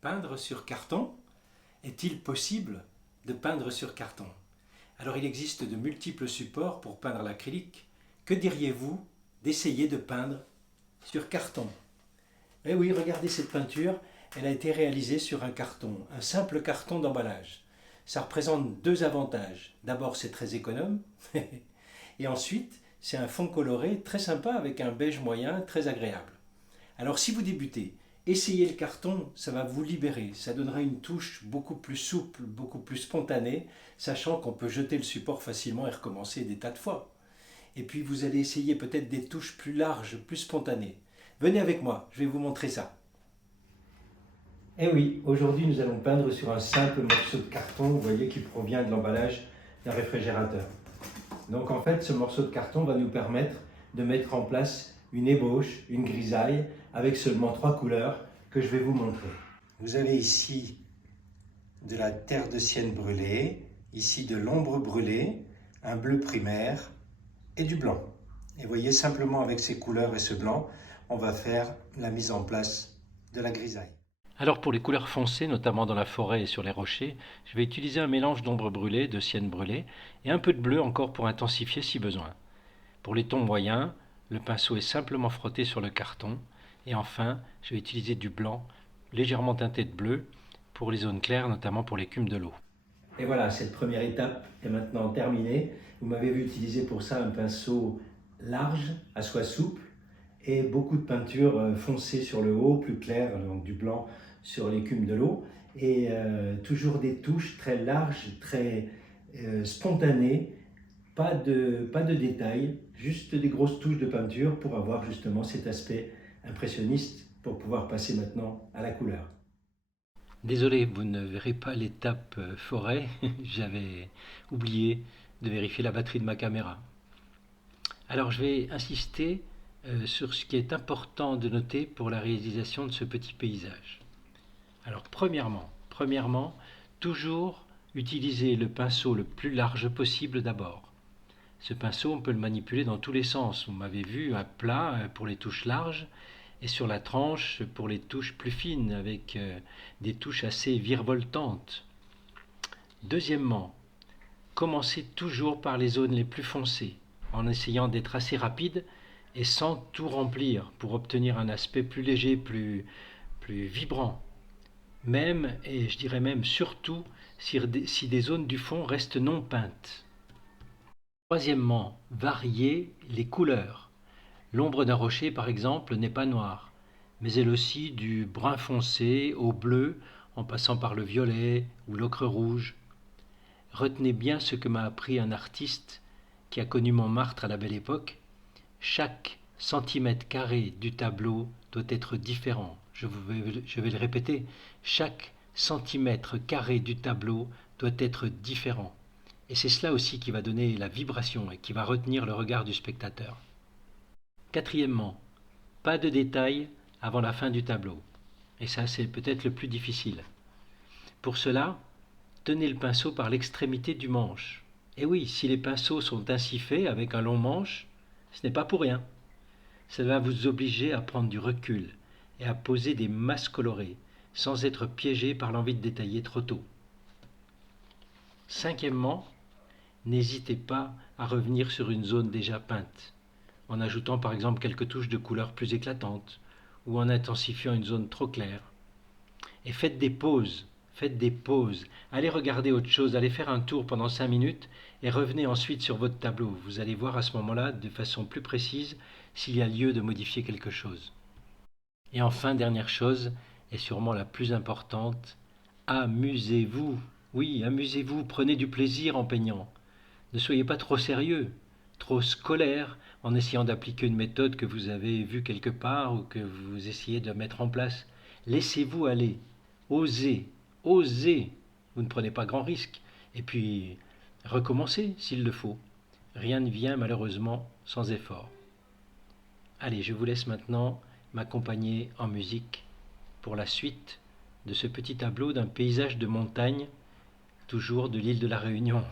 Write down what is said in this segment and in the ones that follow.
Peindre sur carton? Est-il possible de peindre sur carton? Alors il existe de multiples supports pour peindre l'acrylique. Que diriez-vous d'essayer de peindre sur carton? Eh oui, regardez cette peinture, elle a été réalisée sur un carton, un simple carton d'emballage. Ça représente deux avantages. D'abord, c'est très économe, et ensuite, c'est un fond coloré très sympa avec un beige moyen très agréable. Alors si vous débutez, essayez le carton, ça va vous libérer, ça donnera une touche beaucoup plus souple, beaucoup plus spontanée, sachant qu'on peut jeter le support facilement et recommencer des tas de fois. Et puis vous allez essayer peut-être des touches plus larges, plus spontanées. Venez avec moi, je vais vous montrer ça. Eh oui, aujourd'hui nous allons peindre sur un simple morceau de carton, vous voyez, qui provient de l'emballage d'un réfrigérateur. Donc en fait, ce morceau de carton va nous permettre de mettre en place une ébauche, une grisaille, avec seulement trois couleurs que je vais vous montrer. Vous avez ici de la terre de sienne brûlée, ici de l'ombre brûlée, un bleu primaire et du blanc. Et voyez, simplement avec ces couleurs et ce blanc, on va faire la mise en place de la grisaille. Alors pour les couleurs foncées, notamment dans la forêt et sur les rochers, je vais utiliser un mélange d'ombre brûlée, de sienne brûlée et un peu de bleu encore pour intensifier si besoin. Pour les tons moyens, le pinceau est simplement frotté sur le carton et enfin, je vais utiliser du blanc légèrement teinté de bleu pour les zones claires, notamment pour l'écume de l'eau. Et voilà, cette première étape est maintenant terminée. Vous m'avez vu utiliser pour ça un pinceau large, à soie souple, et beaucoup de peinture foncée sur le haut, plus claire, donc du blanc sur l'écume de l'eau, et toujours des touches très larges, très spontanées, pas de détails, juste des grosses touches de peinture pour avoir justement cet aspect impressionniste pour pouvoir passer maintenant à la couleur. Désolé, vous ne verrez pas l'étape forêt, j'avais oublié de vérifier la batterie de ma caméra. Alors je vais insister sur ce qui est important de noter pour la réalisation de ce petit paysage. Alors premièrement, toujours utiliser le pinceau le plus large possible d'abord. Ce pinceau, on peut le manipuler dans tous les sens. Vous m'avez vu à plat pour les touches larges et sur la tranche pour les touches plus fines avec des touches assez virevoltantes. Deuxièmement, commencez toujours par les zones les plus foncées en essayant d'être assez rapide et sans tout remplir pour obtenir un aspect plus léger, plus vibrant. Même, et je dirais même surtout, si des zones du fond restent non peintes. Troisièmement, variez les couleurs. L'ombre d'un rocher, par exemple, n'est pas noire, mais elle aussi du brun foncé au bleu, en passant par le violet ou l'ocre rouge. Retenez bien ce que m'a appris un artiste qui a connu Montmartre à la belle époque. Chaque centimètre carré du tableau doit être différent. Je vais le répéter. Chaque centimètre carré du tableau doit être différent. Et c'est cela aussi qui va donner la vibration et qui va retenir le regard du spectateur. Quatrièmement, pas de détails avant la fin du tableau. Et ça, c'est peut-être le plus difficile. Pour cela, tenez le pinceau par l'extrémité du manche. Et oui, si les pinceaux sont ainsi faits avec un long manche, ce n'est pas pour rien. Ça va vous obliger à prendre du recul et à poser des masses colorées sans être piégé par l'envie de détailler trop tôt. Cinquièmement, n'hésitez pas à revenir sur une zone déjà peinte, en ajoutant par exemple quelques touches de couleurs plus éclatantes ou en intensifiant une zone trop claire. Et faites des pauses, allez regarder autre chose, allez faire un tour pendant 5 minutes et revenez ensuite sur votre tableau. Vous allez voir à ce moment-là de façon plus précise s'il y a lieu de modifier quelque chose. Et enfin, dernière chose, et sûrement la plus importante, amusez-vous. Oui, amusez-vous, prenez du plaisir en peignant. Ne soyez pas trop sérieux, trop scolaire en essayant d'appliquer une méthode que vous avez vue quelque part ou que vous essayez de mettre en place. Laissez-vous aller, osez, osez. Vous ne prenez pas grand risque. Et puis, recommencez s'il le faut. Rien ne vient malheureusement sans effort. Allez, je vous laisse maintenant m'accompagner en musique pour la suite de ce petit tableau d'un paysage de montagne, toujours de l'île de la Réunion.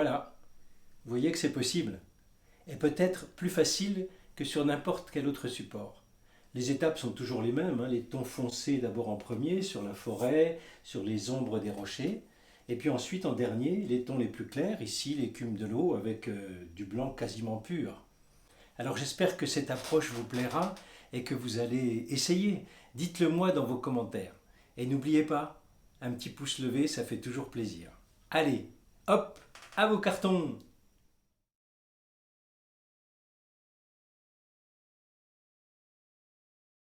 Voilà, vous voyez que c'est possible. Et peut-être plus facile que sur n'importe quel autre support. Les étapes sont toujours les mêmes, hein. Les tons foncés d'abord en premier, sur la forêt, sur les ombres des rochers. Et puis ensuite, en dernier, les tons les plus clairs, ici l'écume de l'eau avec du blanc quasiment pur. Alors j'espère que cette approche vous plaira et que vous allez essayer. Dites-le moi dans vos commentaires. Et n'oubliez pas, un petit pouce levé, ça fait toujours plaisir. Allez, hop, à vos cartons!